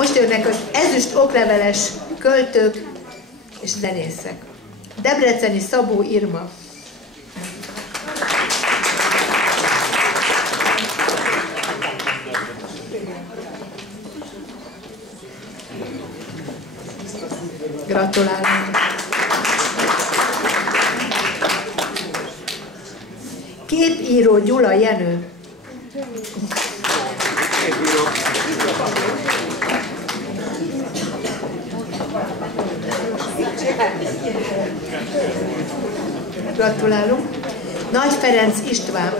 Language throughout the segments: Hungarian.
Most jönnek az ezüst okleveles költők és zenészek. Debreceni Szabó Irma. Gratulálunk! Képíró Gyula Jenő. Gratulálunk! Nagy Ferenc István.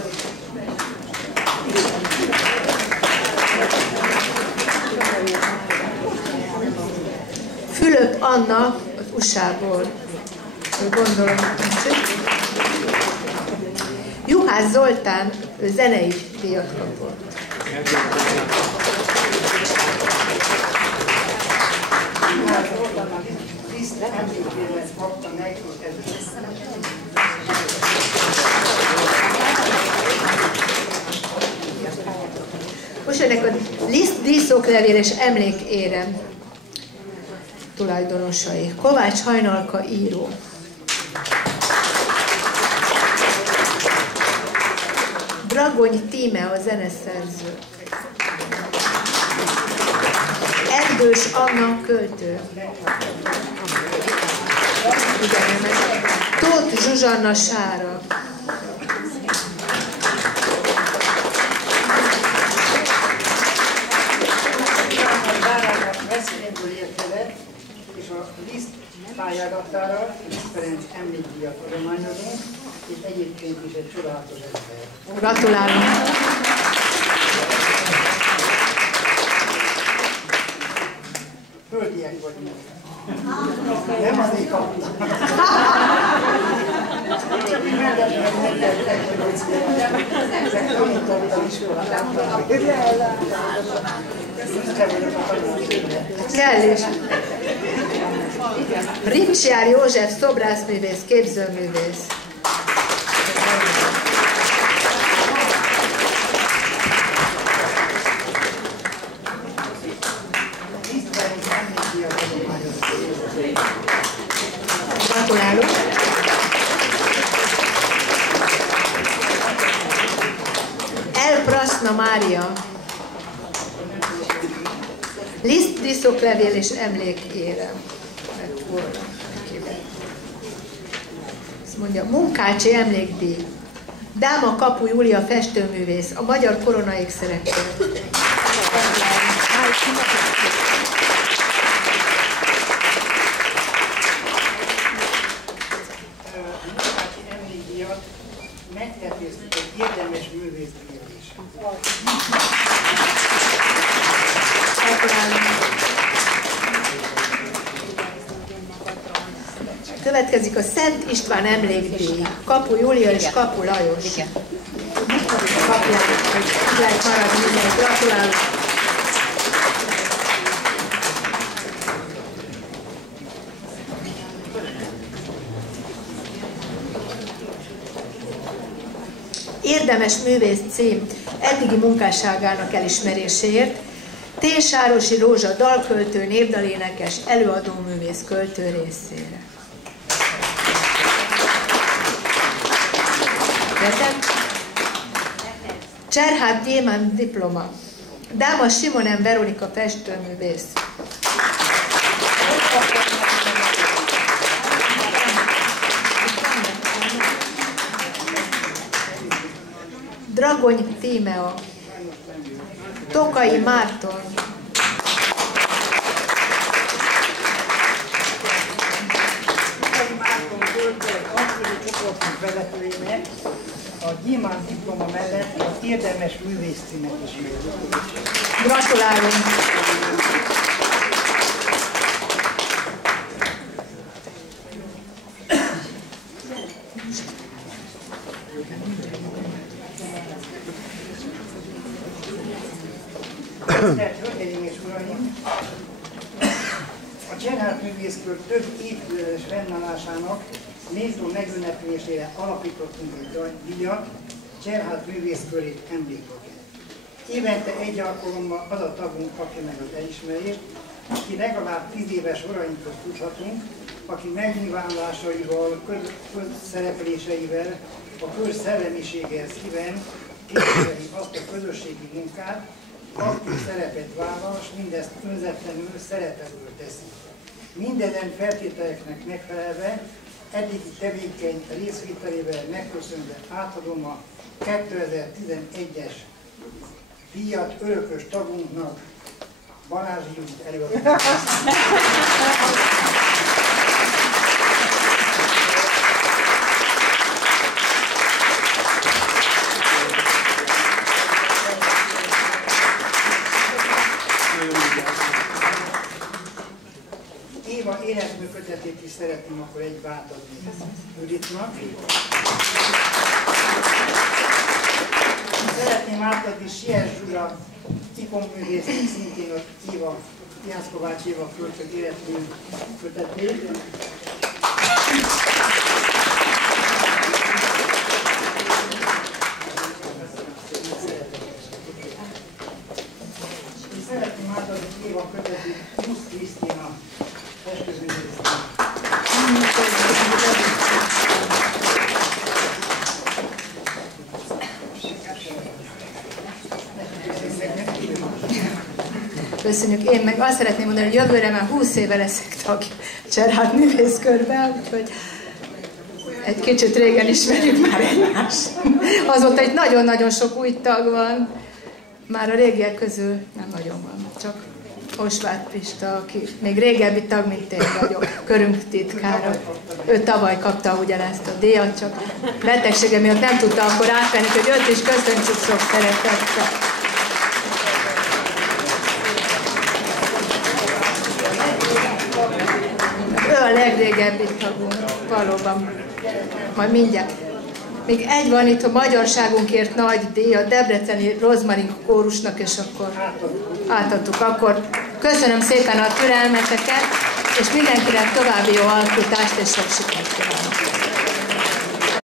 Fülöp Anna az USA-ból. Gondolom, Juhász Zoltán zenei díjat kapott. Most ennek a Liszt díszoklevél és emlékérem tulajdonosai. Kovács Hajnalka író. Dragony Tíme a zeneszerző. Erdős Anna költő. Tóth Zsuzsanna Sára. És a Liszt pályázatára Liszt Ferenc emlékdíjat adományozunk, és egyébként is egy csodálatos ember. Gratulálunk! Földiek vagyunk. Nem azért kaptam. Kell is. Ricsjár József szobrászművész, képzőművész. Gratulálunk! El Praszna Mária. Liszt díszoklevél és emlékérem. Ezt mondja, Munkácsi emlékdíj. Dáma Kapu Júlia festőművész, a magyar koronaékszerekkel. Munkácsi emlékdíjat megterveztük egy érdemes művészdíjat is. Következik a Szent István emlékdíj. Kapu Júlia és Kapu Lajos. Kapják, hogy lehet maradni mindenki. Gratulálunk! Érdemes művész cím eddigi munkásságának elismeréséért Tén-Sárosi Rózsa dalköltő, népdalénekes, előadóművész költő részére. Cserhát Gyémánt diploma. Dáma Simonen Veronika festőművész. Dragony Tímea. Tokai Márton. Tokai Márton volt egy aktív csoportunk vezetőjének, a Gyémánt diploma mellett az érdemes művész címet is megkapott. Gratulálunk! Hölgyeim és uraim, a Cserhád művészkör több évtizedes fennállásának méltó megünneplésére alapítottunk egy díjat, Cserhád művészkörét emlékpaket. Évente egy alkalommal az a tagunk kapja meg az elismerést, aki legalább 10 éves oraink közt tudhatunk, aki megnyilvánulásaival, közszerepléseivel, a kör szellemiségéhez híven képviseli azt a közösségi munkát, aktív szerepet vállal, és mindezt önzetlenül szeretetből teszi. Mindezen feltételeknek megfelelve, eddigi tevékeny részvételével megköszönve átadom a 2011-es díjat örökös tagunknak, Balázs Judit előadónak. Éva életműködtetét is szeretném akkor egybe átadni Juditnak. Szeretném átadni Sies Zsuzsa ikonművésznek, szintén a Éva, Jász Kovács Éva költők életműködtetét. Szeretném átadni Éva kötetét Husz Krisztina esküvőművésznek. Köszönjük. Én meg azt szeretném mondani, hogy jövőre már 20 éve leszek tagja Cserhád művészkörben, úgyhogy egy kicsit régen ismerjük már egymást. Azóta itt nagyon-nagyon sok új tag van, már a régiek közül nem nagyon van, csak Osváth Pista, aki még régebbi tag, mint én vagyok, körünk titkára. Ő tavaly kapta ugyanezt a díjat, csak betegsége miatt nem tudta akkor átvenni, hogy őt is köszöntsük sok szeretettel. Ő a legrégebbi tagunk, valóban. Majd mindjárt. Még egy van itt a magyarságunkért nagy díj, a debreceni Rozmarin kórusnak, és akkor átadtuk. Akkor köszönöm szépen a türelmeteket, és mindenkinek további jó alkotást és sok sikert kívánok.